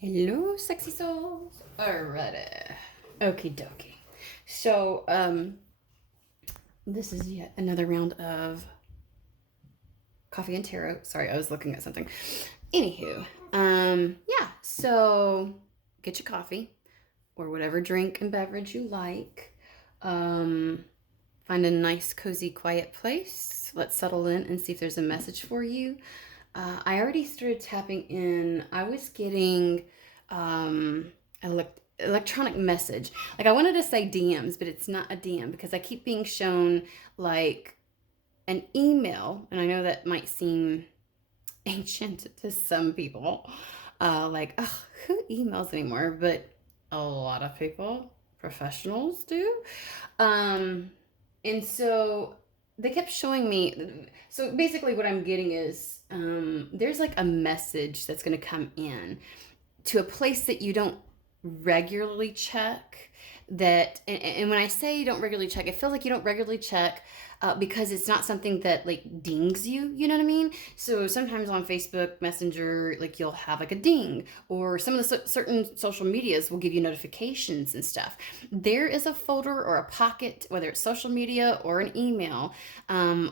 Hello, sexy souls. Alrighty. Okie dokie. So, this is yet another round of coffee and tarot. Sorry, I was looking at something. Anywho, yeah, so get your coffee or whatever drink and beverage you like. Um, Find a nice, cozy, quiet place. Let's settle in and see if there's a message for you. I already started tapping in. I was getting um, electronic message. Like I wanted to say DMs, but it's not a DM because I keep being shown like an email, and I know that might seem ancient to some people. Like, ugh, who emails anymore? But a lot of people, professionals, do. Um, and so they kept showing me. So basically, what I'm getting is there's like a message that's going to come in to a place that you don't regularly check. And when I say you don't regularly check, it feels like you don't regularly check because it's not something that like dings you. You know what I mean? So sometimes on Facebook Messenger, like you'll have like a ding, or some of the certain social medias will give you notifications and stuff. There is a folder or a pocket, whether it's social media or an email,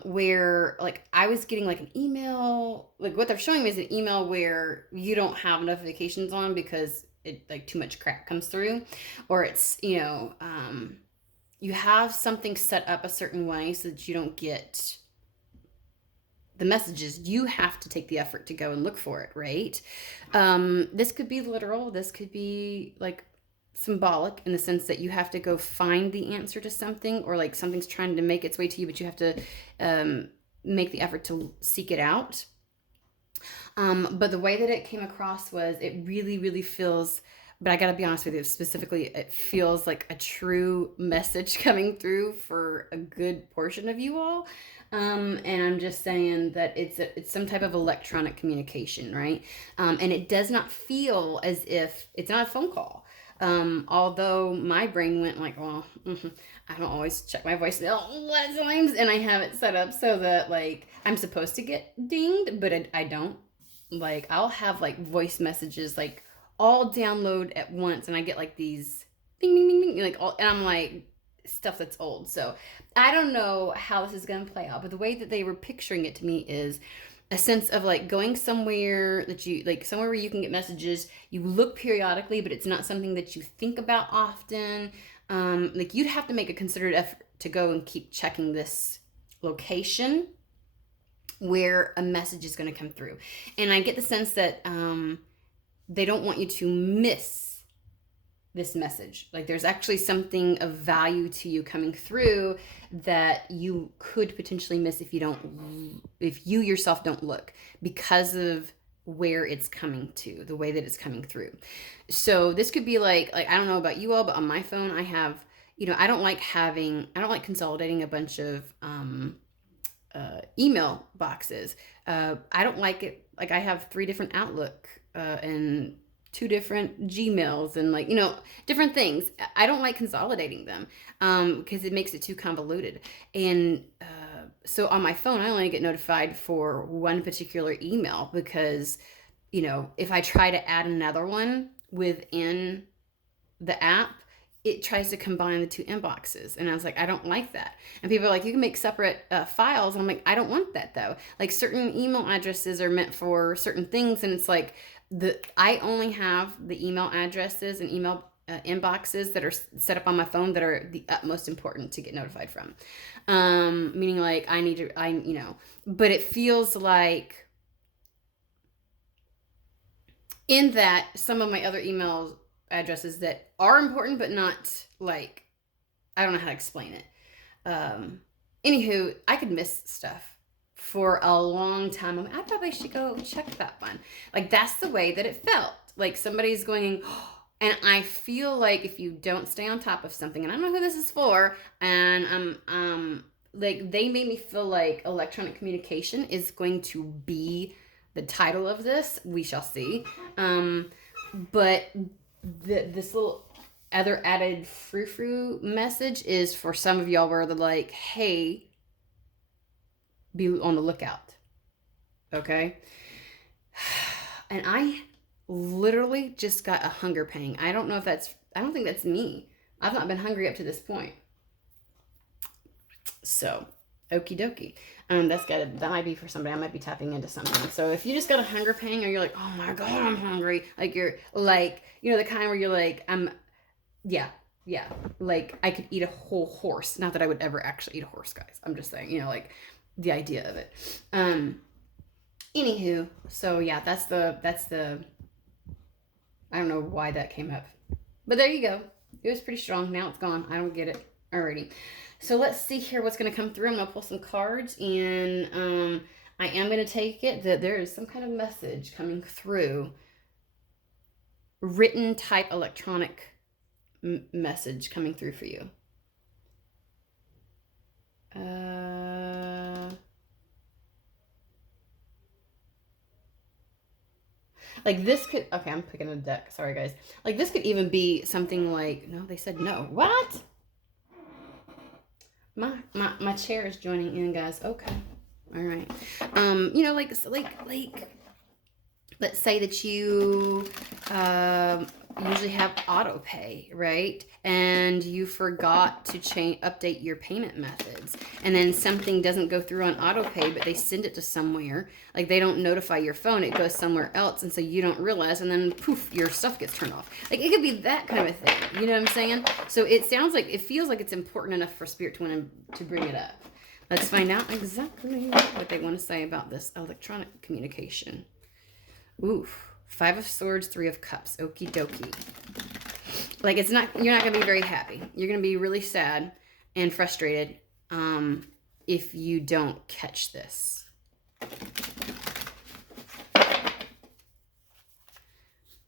where like I was getting like an email, like what they're showing me is an email where you don't have notifications on because it like too much crap comes through, or it's you have something set up a certain way so that you don't get the messages. You have to take the effort to go and look for it, right? This could be literal, this could be like symbolic in the sense that you have to go find the answer to something, or like something's trying to make its way to you, but you have to make the effort to seek it out. But the way that it came across was it really, really feels, but I gotta be honest with you, specifically, it feels like a true message coming through for a good portion of you all. And I'm just saying that it's some type of electronic communication, right? And it does not feel as if it's not a phone call. Although my brain went like, well, I don't always check my voicemail a lot of times, and I have it set up so that like I'm supposed to get dinged, but I don't. Like I'll have like voice messages like all download at once, and I get like these ding ding ding ding like all, and I'm like stuff that's old. So I don't know how this is gonna play out, but the way that they were picturing it to me is a sense of like going somewhere that you like, somewhere where you can get messages. You look periodically, but it's not something that you think about often. Like you'd have to make a considered effort to go and keep checking this location where a message is going to come through. And I get the sense that they don't want you to miss this message. Like there's actually something of value to you coming through that you could potentially miss if you yourself don't look, because of where it's coming to, the way that it's coming through. So this could be like I don't know about you all, but on my phone I have, I don't like consolidating a bunch of email boxes. I don't like it. Like I have three different Outlook and two different Gmails, and like different things. I don't like consolidating them because it makes it too convoluted. And so on my phone, I only get notified for one particular email because if I try to add another one within the app, it tries to combine the two inboxes. And I was like, I don't like that. And people are like, you can make separate files. And I'm like, I don't want that though. Like certain email addresses are meant for certain things. And it's like, I only have the email addresses and email inboxes that are set up on my phone that are the utmost important to get notified from. Meaning like but it feels like in that some of my other email addresses that are important, but not like, I don't know how to explain it. Um, Anywho, I could miss stuff for a long time. I probably should go check that one. Like that's the way that it felt. Like somebody's going, and I feel like if you don't stay on top of something, and I don't know who this is for, and like they made me feel like electronic communication is going to be the title of this. We shall see. But this little other added frou-frou message is for some of y'all where they're like, hey, be on the lookout. Okay. And literally just got a hunger pang. I don't think that's me. I've not been hungry up to this point. So, okie dokie. That might be for somebody. I might be tapping into something. So if you just got a hunger pang, or you're like, oh my god, I'm hungry. Like you're like, the kind where you're like, yeah, like I could eat a whole horse. Not that I would ever actually eat a horse, guys. I'm just saying, like the idea of it. Anywho, so yeah, that's the. I don't know why that came up, but there you go. It was pretty strong. Now it's gone. I don't get it. Alrighty. So let's see here what's going to come through. I'm going to pull some cards, and I am going to take it that there is some kind of message coming through. Written type electronic message coming through for you. Like this could, okay, I'm picking a deck. Sorry, guys. Like this could even be something like, no, they said no. What? My chair is joining in, guys. Okay. All right. Like let's say that you usually have auto pay, right? And you forgot to update your payment methods, and then something doesn't go through on auto pay, but they send it to somewhere. Like they don't notify your phone, it goes somewhere else, and so you don't realize, and then poof, your stuff gets turned off. Like it could be that kind of a thing. You know what I'm saying? So it feels like it's important enough for Spirit to bring it up. Let's find out exactly what they want to say about this electronic communication. Oof. 5 of Swords, 3 of Cups. Okie dokie. Like you're not going to be very happy. You're going to be really sad and frustrated if you don't catch this.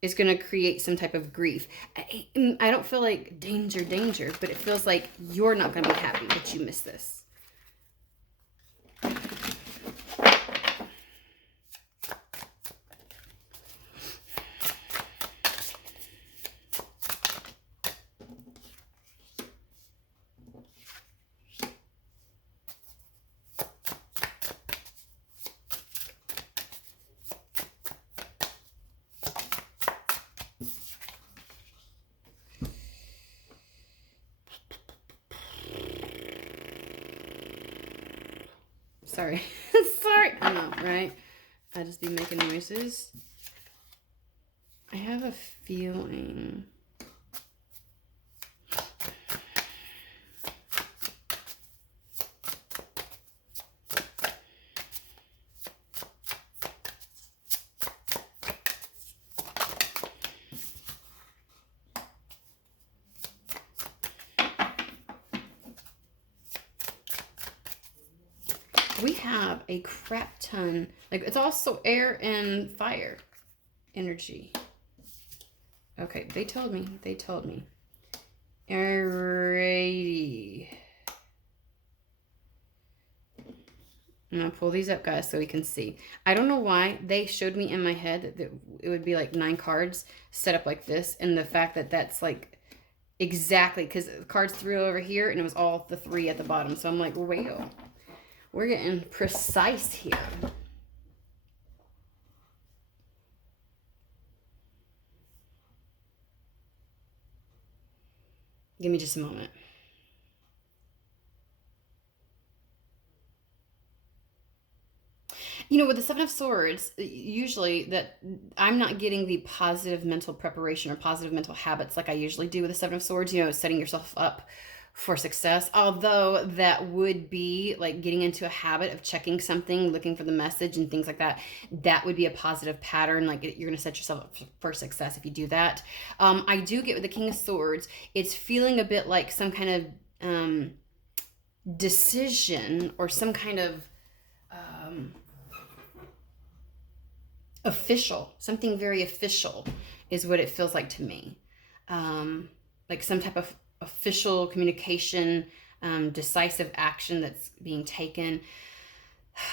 It's going to create some type of grief. I don't feel like danger, but it feels like you're not going to be happy that you missed this. Sorry. Sorry. I know, right? I just be making noises. I have a feeling. We have a crap ton. Like, it's also air and fire energy. Okay, they told me. Alrighty. I'm going to pull these up, guys, so we can see. I don't know why they showed me in my head that it would be like 9 cards set up like this. And the fact that that's like exactly, because the cards threw over here and it was all the 3 at the bottom. So I'm like, well, we're getting precise here. Give me just a moment. With the 7 of Swords, usually that I'm not getting the positive mental preparation or positive mental habits like I usually do with the 7 of Swords, setting yourself up for success. Although that would be like getting into a habit of checking something, looking for the message and things like that. That would be a positive pattern. Like you're going to set yourself up for success if you do that. I do get with the King of Swords, it's feeling a bit like some kind of decision or some kind of official, something very official is what it feels like to me. Like some type of official communication, decisive action that's being taken.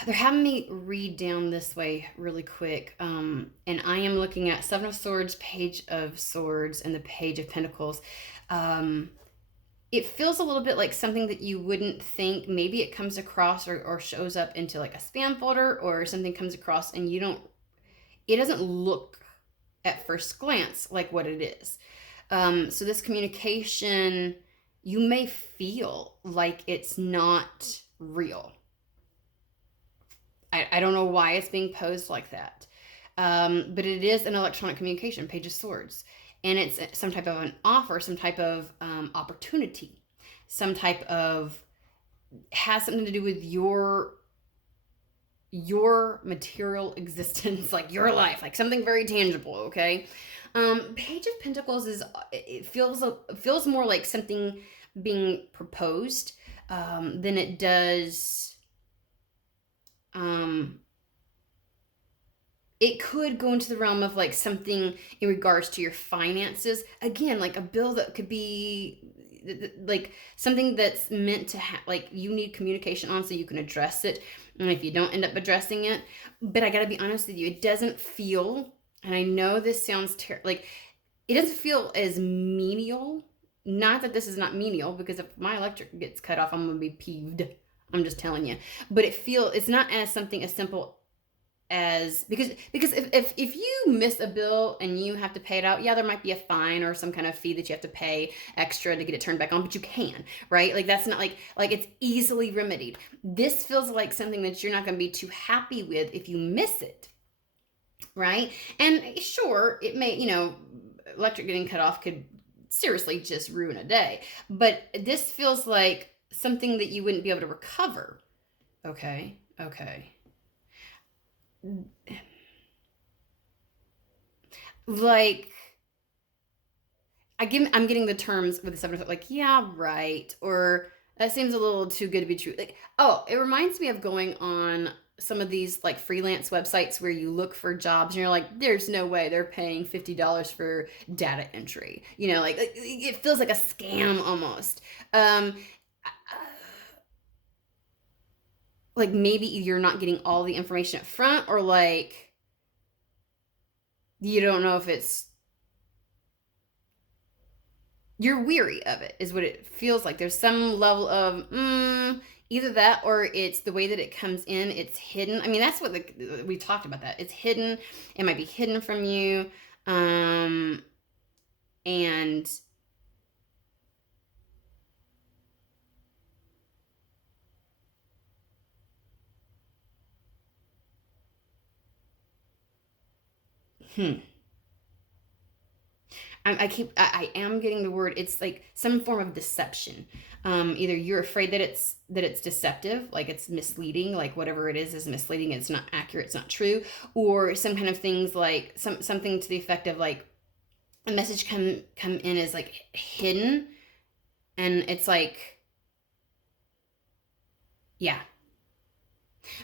They're having me read down this way really quick. And I am looking at 7 of Swords, Page of Swords, and the Page of Pentacles. It feels a little bit like something that you wouldn't think. Maybe it comes across or shows up into like a spam folder, or something comes across and it doesn't look at first glance like what it is. So this communication, you may feel like it's not real. I don't know why it's being posed like that. But it is an electronic communication, Page of Swords. And it's some type of an offer, some type of opportunity, some type of, has something to do with your material existence, like your life, like something very tangible, okay? Page of Pentacles is, it feels more like something being proposed than it does. It could go into the realm of like something in regards to your finances. Again, like a bill that could be like something that's meant to have, like you need communication on so you can address it. And if you don't end up addressing it, but I gotta be honest with you, it doesn't feel, and I know this sounds like, it doesn't feel as menial. Not that this is not menial, because if my electric gets cut off, I'm gonna be peeved. I'm just telling you. But it's not as something as simple as, because if you miss a bill and you have to pay it out, yeah, there might be a fine or some kind of fee that you have to pay extra to get it turned back on, but you can, right? Like that's not like it's easily remedied. This feels like something that you're not going to be too happy with if you miss it, right? And sure, it may, electric getting cut off could seriously just ruin a day, but this feels like something that you wouldn't be able to recover. Okay. Like, I'm getting the terms with the 7 like, yeah, right, or that seems a little too good to be true. Like, oh, it reminds me of going on some of these like freelance websites where you look for jobs and you're like, there's no way they're paying $50 for data entry. Like it feels like a scam almost. Like maybe you're not getting all the information up front, or like you don't know if you're weary of it, is what it feels like. There's some level of either that, or it's the way that it comes in, it's hidden. I mean, that's what we talked about, that it's hidden. It might be hidden from you. And I am getting the word, it's like some form of deception. Either you're afraid that it's deceptive, like it's misleading, like whatever it is misleading, it's not accurate, it's not true, or some kind of things like something to the effect of like a message come in as like hidden, and it's like, yeah.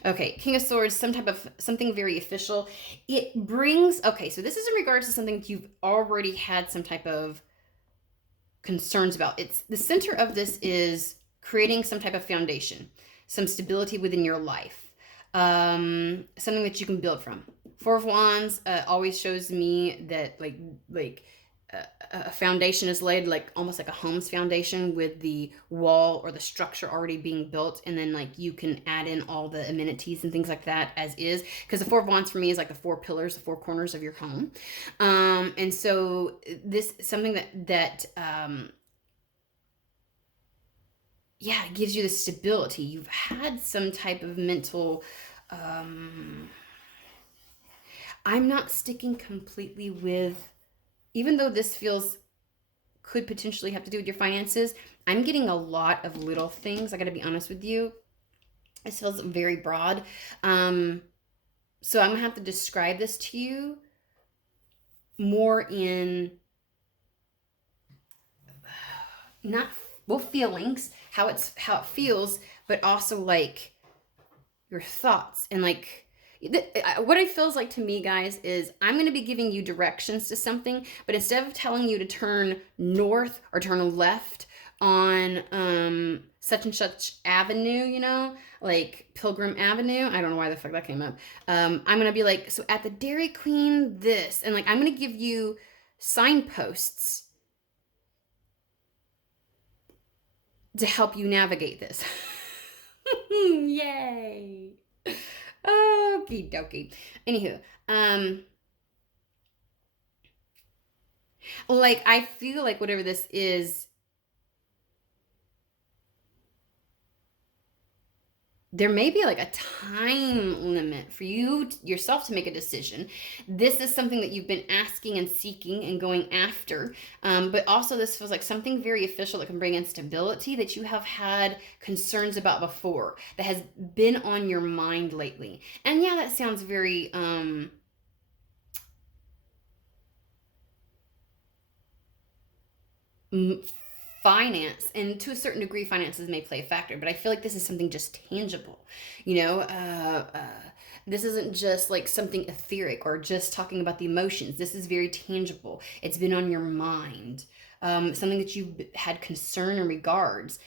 Okay, King of Swords, something very official. It brings, okay, so this is in regards to something you've already had some type of concerns about. It's the center of this is creating some type of foundation, some stability within your life, something that you can build from. Four of Wands always shows me that like a foundation is laid, like almost like a home's foundation, with the wall or the structure already being built, and then like you can add in all the amenities and things like that as is, because the Four of Wands for me is like the four pillars, the four corners of your home. And so this is something that yeah, it gives you the stability. You've had some type of mental, I'm not sticking completely with, even though this could potentially have to do with your finances, I'm getting a lot of little things. I got to be honest with you. This feels very broad. So I'm going to have to describe this to you more in not, well, feelings, how it feels, but also like your thoughts, and like what it feels like to me, guys, is I'm going to be giving you directions to something, but instead of telling you to turn north or turn left on such and such avenue, like Pilgrim Avenue, I don't know why the fuck that came up. I'm going to be like, so at the Dairy Queen this, and like I'm going to give you signposts to help you navigate this. Yay. Okie dokie. Anywho, Like, I feel like whatever this is, there may be like a time limit for you yourself to make a decision. This is something that you've been asking and seeking and going after, but also this feels like something very official that can bring instability that you have had concerns about before, that has been on your mind lately. And yeah, that sounds very finance, and to a certain degree finances may play a factor, but I feel like this is something just tangible, you know. This isn't just like something etheric or just talking about the emotions. This is very tangible. It's been on your mind, something that you've had concern in regards,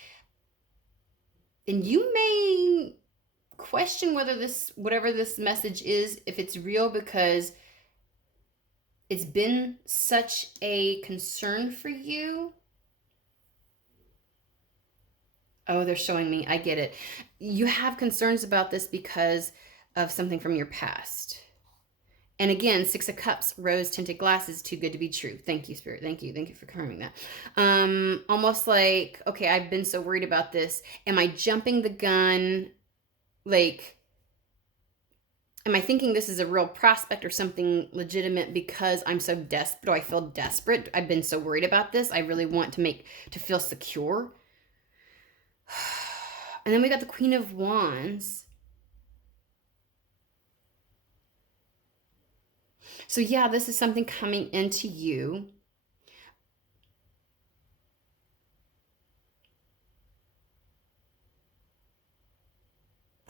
and you may question whether this, whatever this message is, if it's real, because it's been such a concern for you. Oh, they're showing me. I get it. You have concerns about this because of something from your past. And again, Six of Cups, rose tinted glasses, too good to be true. Thank you, Spirit. Thank you. Thank you for confirming that. Almost like, okay, I've been so worried about this. Am I jumping the gun? Like, am I thinking this is a real prospect or something legitimate because I'm so desperate? Do I feel desperate? I've been so worried about this. I really want to feel secure. And then we got the Queen of Wands. So yeah, this is something coming into you.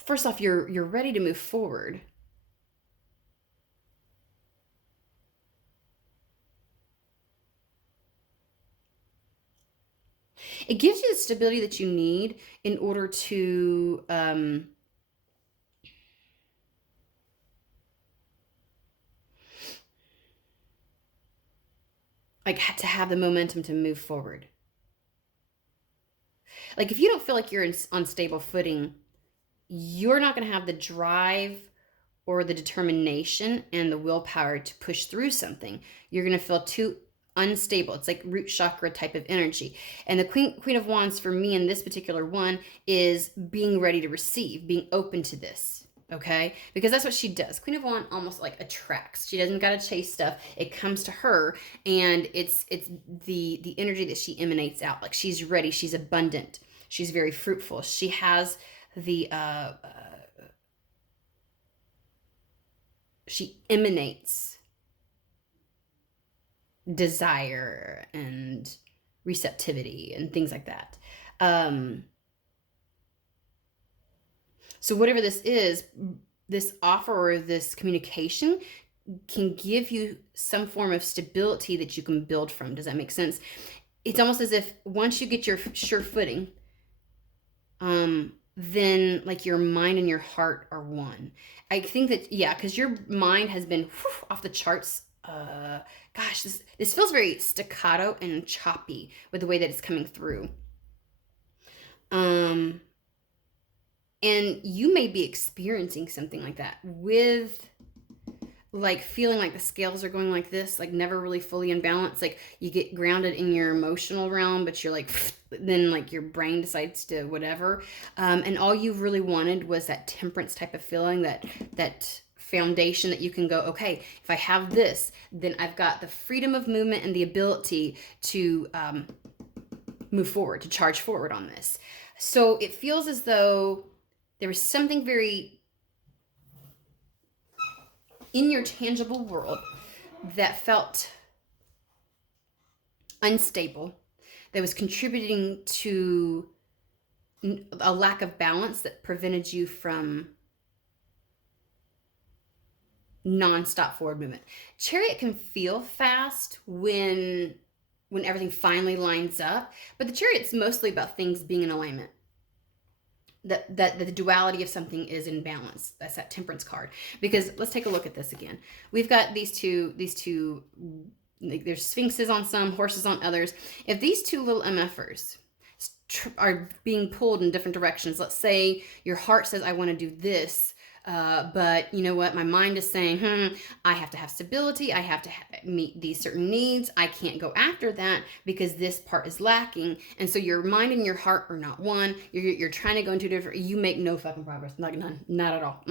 First off, you're ready to move forward. It gives you the stability that you need in order to like to have the momentum to move forward. Like if you don't feel like you're on stable footing, you're not going to have the drive or the determination and the willpower to push through something. You're going to feel too unstable. It's like root chakra type of energy. And the Queen of Wands for me in this particular one is being ready to receive, being open to this. Okay, because that's what she does. Queen of Wands almost like attracts. She doesn't gotta chase stuff. It comes to her, and it's the energy that she emanates out. Like she's ready. She's abundant. She's very fruitful. She has the she emanates desire and receptivity and things like that. So whatever this is, this offer or this communication can give you some form of stability that you can build from. Does that make sense? It's almost as if once you get your sure footing, then like your mind and your heart are one. I think that, yeah, because your mind has been off the charts. Gosh, this feels very staccato and choppy with the way that it's coming through. And you may be experiencing something like that with like feeling like the scales are going like this, like never really fully in balance. Like you get grounded in your emotional realm, but you're like, then like your brain decides to whatever. And all you really wanted was that temperance type of feeling, that foundation that you can go, okay, if I have this, then I've got the freedom of movement and the ability to move forward, to charge forward on this. So it feels as though there was something very in your tangible world that felt unstable, that was contributing to a lack of balance that prevented you from non-stop forward movement. Chariot can feel fast when everything finally lines up, but the Chariot's mostly about things being in alignment. That the duality of something is in balance. That's that temperance card. Because let's take a look at this again. We've got these two, like there's sphinxes on some, horses on others. If these two little MFers are being pulled in different directions, let's say your heart says, I want to do this, But you know what? My mind is saying, I have to have stability. I have to meet these certain needs. I can't go after that because this part is lacking. And so your mind and your heart are not one. You're trying to go into different, you make no fucking progress. None, not at all.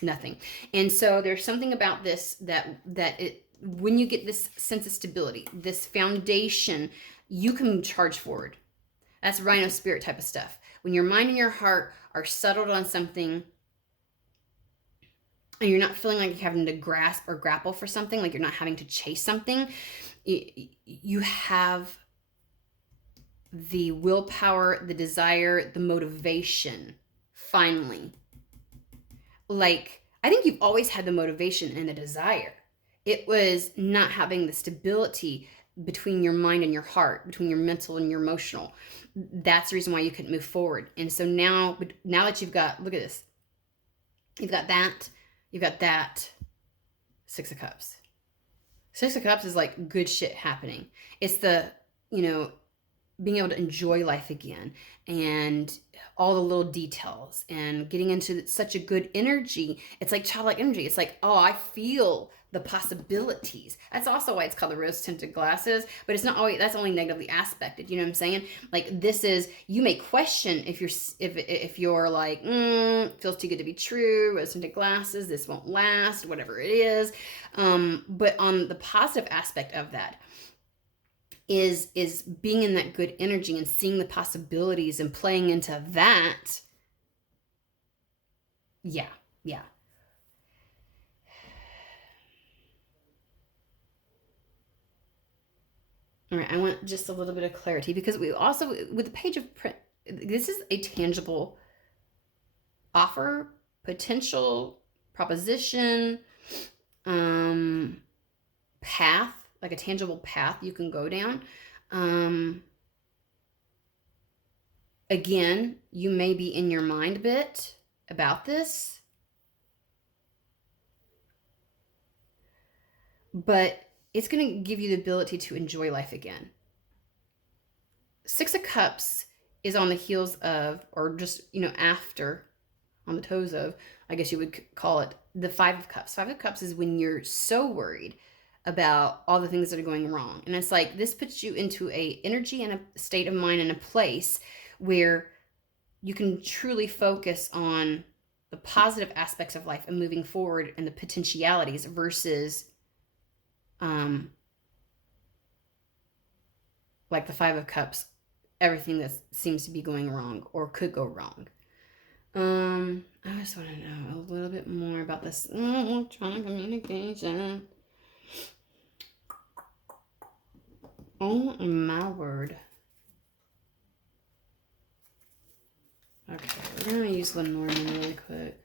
Nothing. And so there's something about this that it, when you get this sense of stability, this foundation, you can charge forward. That's Rhino spirit type of stuff. When your mind and your heart are settled on something and you're not feeling like you're having to grasp or grapple for something, like you're not having to chase something, you have the willpower, the desire, the motivation, finally. Like, I think you've always had the motivation and the desire. It was not having the stability between your mind and your heart, between your mental and your emotional. That's the reason why you couldn't move forward. And so now that you've got, look at this, you've got that 6 of Cups. 6 of Cups is like good shit happening. It's the, being able to enjoy life again and all the little details and getting into such a good energy. It's like childlike energy. It's like, oh, I feel the possibilities. That's also why it's called the rose tinted glasses, but it's not always, that's only negatively aspected. You know what I'm saying? Like, this is, you may question if you're like, feels too good to be true, rose tinted glasses, this won't last, whatever it is. But on the positive aspect of that, is being in that good energy and seeing the possibilities and playing into that. Yeah. All right, I want just a little bit of clarity because we also, with the page of print, this is a tangible offer, potential, proposition, path, like a tangible path you can go down. Again, you may be in your mind a bit about this, but it's going to give you the ability to enjoy life again. 6 of Cups is on the heels of, or just, after, on the toes of, I guess you would call it, the 5 of Cups. 5 of Cups is when you're so worried about all the things that are going wrong. And it's like, this puts you into a energy and a state of mind and a place where you can truly focus on the positive aspects of life and moving forward and the potentialities versus like the 5 of Cups, everything that seems to be going wrong or could go wrong. I just want to know a little bit more about this electronic communication. Oh my word. Okay, we're going to use Lenormand really quick.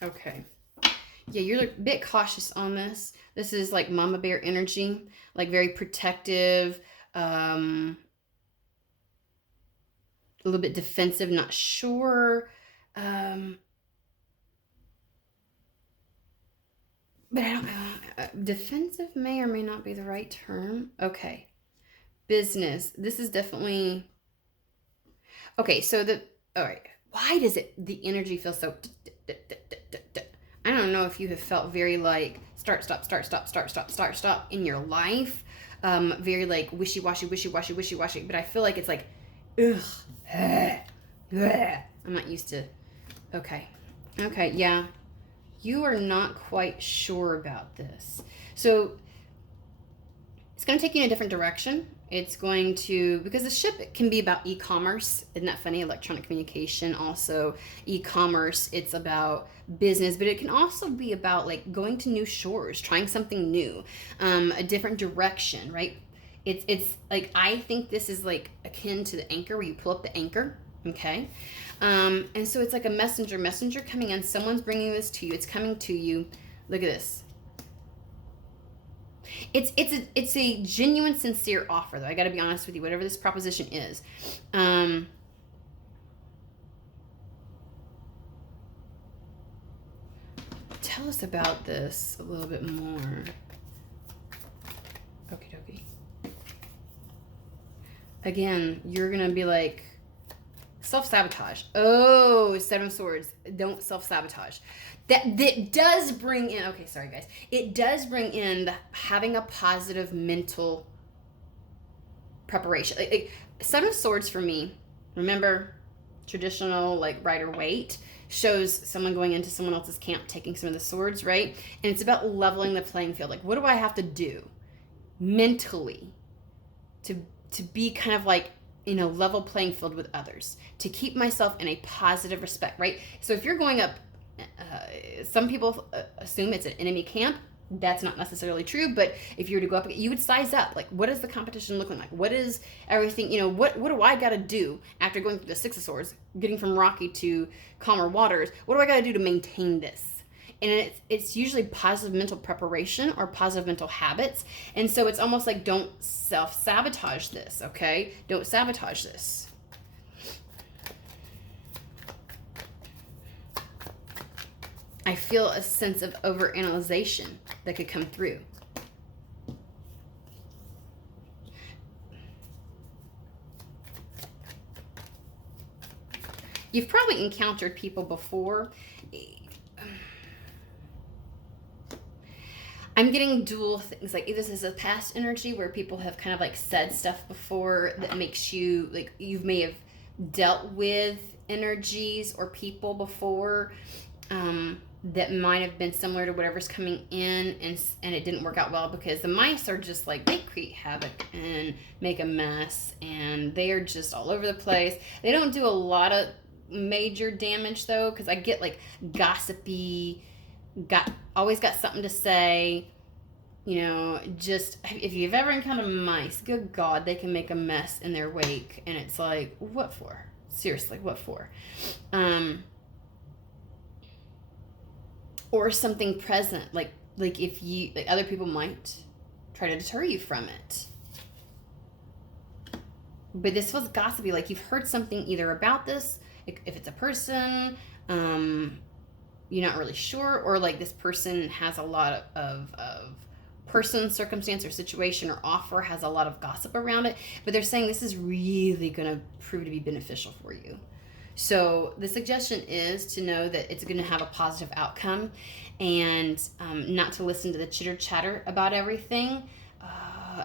Okay. Yeah, you're a bit cautious on this. This is like mama bear energy, like very protective, a little bit defensive, not sure. But I don't know. Defensive may or may not be the right term. Okay. Business. This is definitely... Okay, so all right. Why does the energy feel so... I don't know if you have felt very like start, stop in your life. Very like wishy-washy, but I feel like it's like, ugh, I'm not used to, okay, yeah. You are not quite sure about this. So it's going to take you in a different direction. It's going to, because the ship can be about e-commerce. Isn't that funny? Electronic communication, also e-commerce. It's about business, but it can also be about like going to new shores, trying something new, a different direction, right? It's like, I think this is like akin to the anchor, where you pull up the anchor, okay? And so it's like a messenger coming in. Someone's bringing this to you. It's coming to you. Look at this. It's a genuine, sincere offer, though. I got to be honest with you. Whatever this proposition is, tell us about this a little bit more. Okie dokie. Again, you're gonna be like, self-sabotage. Oh, Seven of Swords. Don't self-sabotage. That does bring in, okay, sorry guys. It does bring in having a positive mental preparation. Like, Seven of Swords for me, remember, traditional like Rider-Waite, shows someone going into someone else's camp, taking some of the swords, right? And it's about leveling the playing field. Like, what do I have to do mentally to be kind of like in a level playing field with others, to keep myself in a positive respect, right? So if you're going up, some people assume it's an enemy camp. That's not necessarily true, but if you were to go up, you would size up. Like, what is the competition looking like? What is everything, what do I got to do after going through the Six of Swords, getting from rocky to calmer waters? What do I got to do to maintain this? And it's usually positive mental preparation or positive mental habits. And so it's almost like, don't self-sabotage this, okay? Don't sabotage this. I feel a sense of overanalyzation that could come through. You've probably encountered people before. I'm getting dual things, like this is a past energy where people have kind of like said stuff before that makes you, like, you may have dealt with energies or people before that might have been similar to whatever's coming in, and it didn't work out well, because the mice are just like, they create havoc and make a mess, and they are just all over the place. They don't do a lot of major damage though, because I get like gossipy, always got something to say, just, if you've ever encountered mice, good God, they can make a mess in their wake, and it's like, what for? Seriously, what for? Or something present, like if you, like, other people might try to deter you from it. But this was gossipy, like you've heard something either about this, if it's a person, you're not really sure, or like this person has a lot of person, circumstance, or situation or offer has a lot of gossip around it, but they're saying this is really going to prove to be beneficial for you. So the suggestion is to know that it's going to have a positive outcome, and not to listen to the chitter chatter about everything,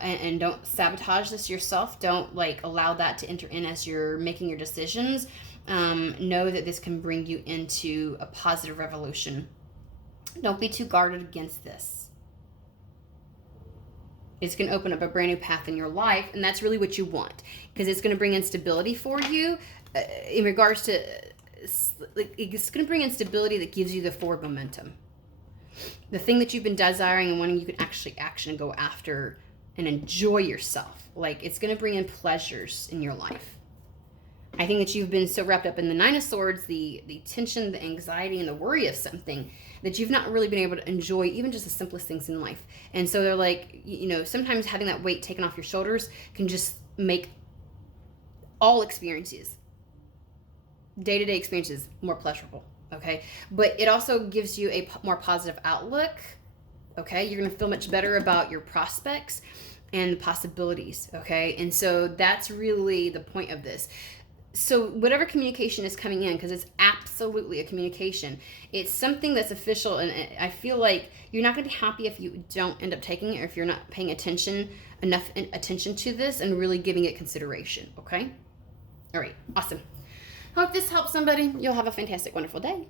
and don't sabotage this yourself. Don't like allow that to enter in as you're making your decisions. Know that this can bring you into a positive revolution. Don't be too guarded against this. It's going to open up a brand new path in your life, and that's really what you want, because it's going to bring instability for you in regards to, like, it's going to bring instability that gives you the forward momentum. The thing that you've been desiring and wanting, you can actually action and go after and enjoy yourself. Like, it's going to bring in pleasures in your life. I think that you've been so wrapped up in the Nine of Swords, the tension, the anxiety, and the worry of something, that you've not really been able to enjoy even just the simplest things in life. And so they're like, sometimes having that weight taken off your shoulders can just make all experiences, day-to-day experiences, more pleasurable, okay? But it also gives you a more positive outlook, okay? You're going to feel much better about your prospects and the possibilities, okay? And so that's really the point of this. So whatever communication is coming in, because it's absolutely a communication, it's something that's official, and I feel like you're not going to be happy if you don't end up taking it, or if you're not paying enough attention to this and really giving it consideration, okay? All right, awesome. Hope this helps somebody. You'll have a fantastic, wonderful day.